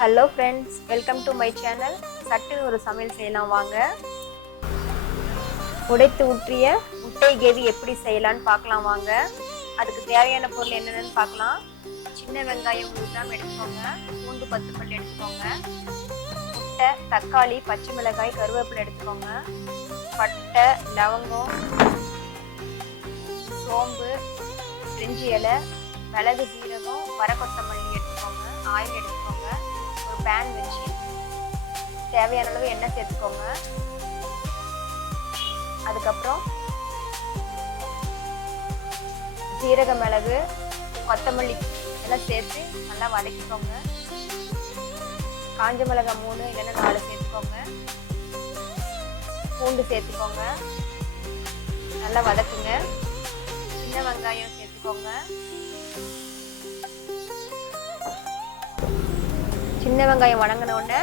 Hello friends welcome to my channel சட்டுன்னு ஒரு சமையல் செய்யலாம் வாங்க. உடைத்து ஊற்றிய முட்டை கேவி எப்படி செய்யலான்னு பார்க்கலாம் வாங்க. அதுக்கு தேவையான பொருள் என்னென்னு பார்க்கலாம். சின்ன வெங்காயம் நூறு கிராம் எடுத்துக்கோங்க. பூண்டு பத்து பல் எடுத்துக்கோங்க. முட்டை தக்காளி பச்சை மிளகாய் கருவேப்பிலை எடுத்துக்கோங்க. பட்டை லவங்கம் சோம்பு பிரிஞ்சி இலை மிளகு ஜீரகம் வர கொத்தமல்லி எடுத்துக்கோங்க. ஆயில் எடுத்துக்கோங்க. பேன் வச்சு தேவையான அளவு எண்ணெய் சேர்த்துக்கோங்க. அதுக்கப்புறம் ஜீரக மிளகு கொத்தமல்லி எல்லாம் சேர்த்து நல்லா வதக்கிக்கோங்க. காஞ்ச மிளகாய் மூணு இல்லைன்னா நாலு சேர்த்துக்கோங்க. பூண்டு சேர்த்துக்கோங்க. நல்லா வதக்குங்க. சின்ன வெங்காயம் சேர்த்துக்கோங்க. சின்ன வெங்காயம் வணங்கின உடனே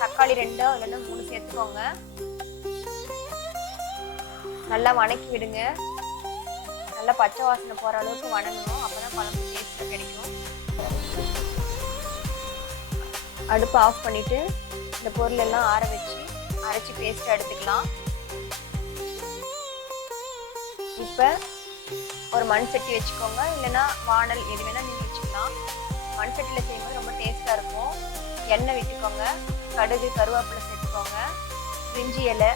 தக்காளி ரெண்டோ இல்லைன்னா மூணு சேர்த்துக்கோங்க. நல்லா வணக்கி விடுங்க. நல்லா பச்சை வாசனை போகிற அளவுக்கு வணங்கணும். அப்போ தான் குழம்பு டேஸ்ட்டில் கிடைக்கும். அடுப்பு ஆஃப் பண்ணிவிட்டு இந்த பொருள் எல்லாம் ஆற வச்சு அரைச்சி பேஸ்ட் எடுத்துக்கலாம். இப்போ ஒரு மண் சட்டி வச்சுக்கோங்க. இல்லைன்னா வானல் எது வேணால் நீங்கள் வச்சுக்கலாம். மண் சட்டியில் செய்யும்போது ரொம்ப டேஸ்ட்டாக இருக்கும். எண்ணெய் விட்டுக்கோங்க. கடுகு கருவேப்பிலை சேர்த்துக்கோங்க. பிரிஞ்சி இலை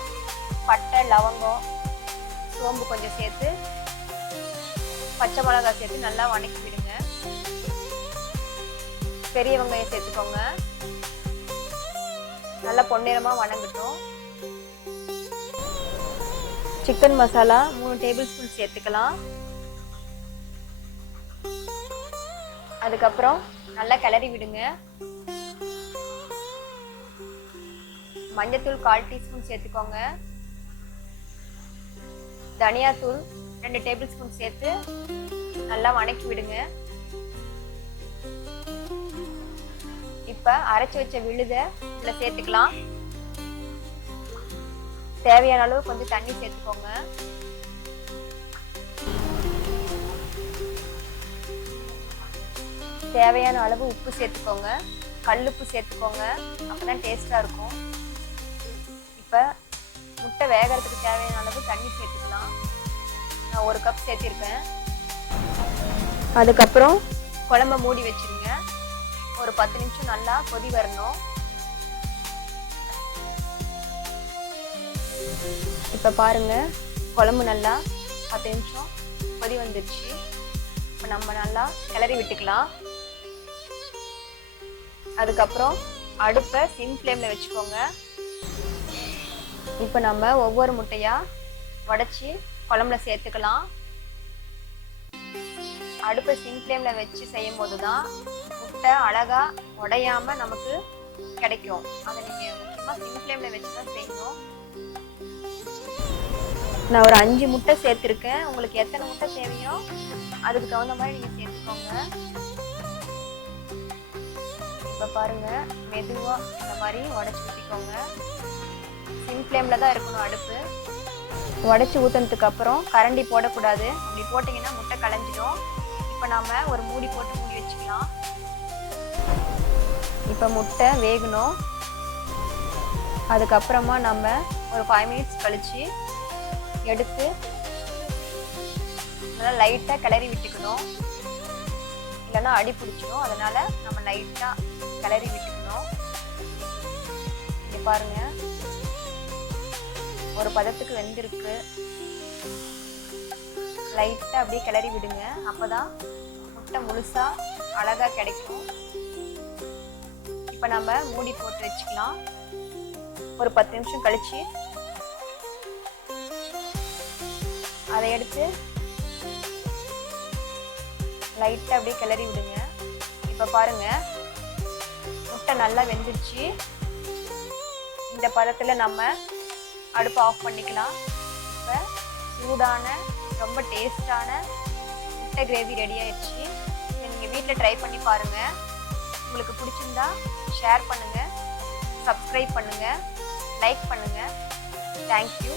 பட்டை லவங்கம் சோம்பு கொஞ்சம் சேர்த்து பச்சை மிளகாய் சேர்த்து நல்லா வணக்கி விடுங்க. பெரிய வெங்காயம் சேர்த்துக்கோங்க. நல்லா பொன்னிறமாக வணங்கட்டும். சிக்கன் மசாலா மூணு டேபிள் ஸ்பூன் சேர்த்துக்கலாம். அதுக்கப்புறம் நல்லா கிளறி விடுங்க. மஞ்சத்தூள் கால் டீஸ்பூன் சேர்த்துக்கோங்க. தனியாத்தூள் ரெண்டு டேபிள் ஸ்பூன் சேர்த்து நல்லா வணக்கி விடுங்க. இப்போ அரைச்சி வச்ச விழுத இதில் சேர்த்துக்கலாம். தேவையான அளவு கொஞ்சம் தண்ணி சேர்த்துக்கோங்க. தேவையான அளவு உப்பு சேர்த்துக்கோங்க. கல்லுப்பு சேர்த்துக்கோங்க. அப்பதான் டேஸ்டா இருக்கும். இப்ப முட்டை வேகிறதுக்கு தேவையான அளவு தண்ணி சேர்த்துக்கலாம். நான் ஒரு கப் சேர்த்திருக்கேன். அதுக்கப்புறம் குழம்ப மூடி வச்சிருங்க. ஒரு பத்து நிமிஷம் நல்லா கொதி வரணும். இப்போ பாருங்க குழம்பு நல்லா பத்து நிமிஷம் கொதி வந்துருச்சு. இப்போ நம்ம நல்லா கிளறி விட்டுக்கலாம். அதுக்கப்புறம் அடுப்பை சிம் ஃப்ளேமில் வச்சுக்கோங்க. இப்போ நம்ம ஒவ்வொரு முட்டையாக உடச்சி குழம்புல சேர்த்துக்கலாம். அடுப்பை சிம் ஃப்ளேமில் வச்சு செய்யும் போது தான் முட்டை அழகாக உடையாமல் நமக்கு கிடைக்கும். அதை நீங்கள் முக்கியமாக சிம் ஃப்ளேமில் வச்சு தான் செய்யணும். நான் ஒரு அஞ்சு முட்டை சேர்த்துருக்கேன். உங்களுக்கு எத்தனை முட்டை தேவையோ அதுக்கு தகுந்த மாதிரி நீங்கள் சேர்த்துக்கோங்க. இப்போ பாருங்கள் மெதுவாக இந்த மாதிரி உடச்சி ஊற்றிக்கோங்க சிம் ஃப்ளேமில் தான் இருக்கணும் அடுப்பு. உடச்சி ஊற்றுனதுக்கு அப்புறம் கரண்டி போடக்கூடாது. அப்படி போட்டிங்கன்னா முட்டை களைஞ்சிடும். இப்போ நாம் ஒரு மூடி போட்டு மூடி வச்சுக்கலாம். இப்போ முட்டை வேகணும். அதுக்கப்புறமா நம்ம ஒரு ஃபைவ் மினிட்ஸ் கழித்து எடுத்து நல்லா லைட்டாக கிளறி விட்டுக்கணும். இல்லைன்னா அடி பிடிச்சிடும் அதனால நம்ம லைட்டாக கிளறி விட்டுக்கணும். இங்கே பாருங்க. ஒரு பதத்துக்கு வெந்திருக்கு. லைட்டாக அப்படியே கிளறி விடுங்க. அப்போதான் முட்டை முழுசா அழகா கிடைக்கும். இப்போ நம்ம மூடி போட்டு வச்சுக்கலாம். ஒரு பத்து நிமிஷம் கழிச்சு. அதை எடுத்து லைட்டாக அப்படியே கிளறி விடுங்க. இப்போ பாருங்க. முட்டை நல்லா வெந்துருச்சு. இந்த பதத்தில் நம்ம அடுப்பை ஆஃப் பண்ணிக்கலாம். இப்போ சூடான ரொம்ப டேஸ்டான முட்டை கிரேவி ரெடி ஆயிடுச்சு. இதை நீங்கள் வீட்டில் ட்ரை பண்ணி பாருங்கள் உங்களுக்கு பிடிச்சிருந்தா ஷேர் பண்ணுங்கள் சப்ஸ்கிரைப் பண்ணுங்கள் லைக் பண்ணுங்கள் தேங்க்யூ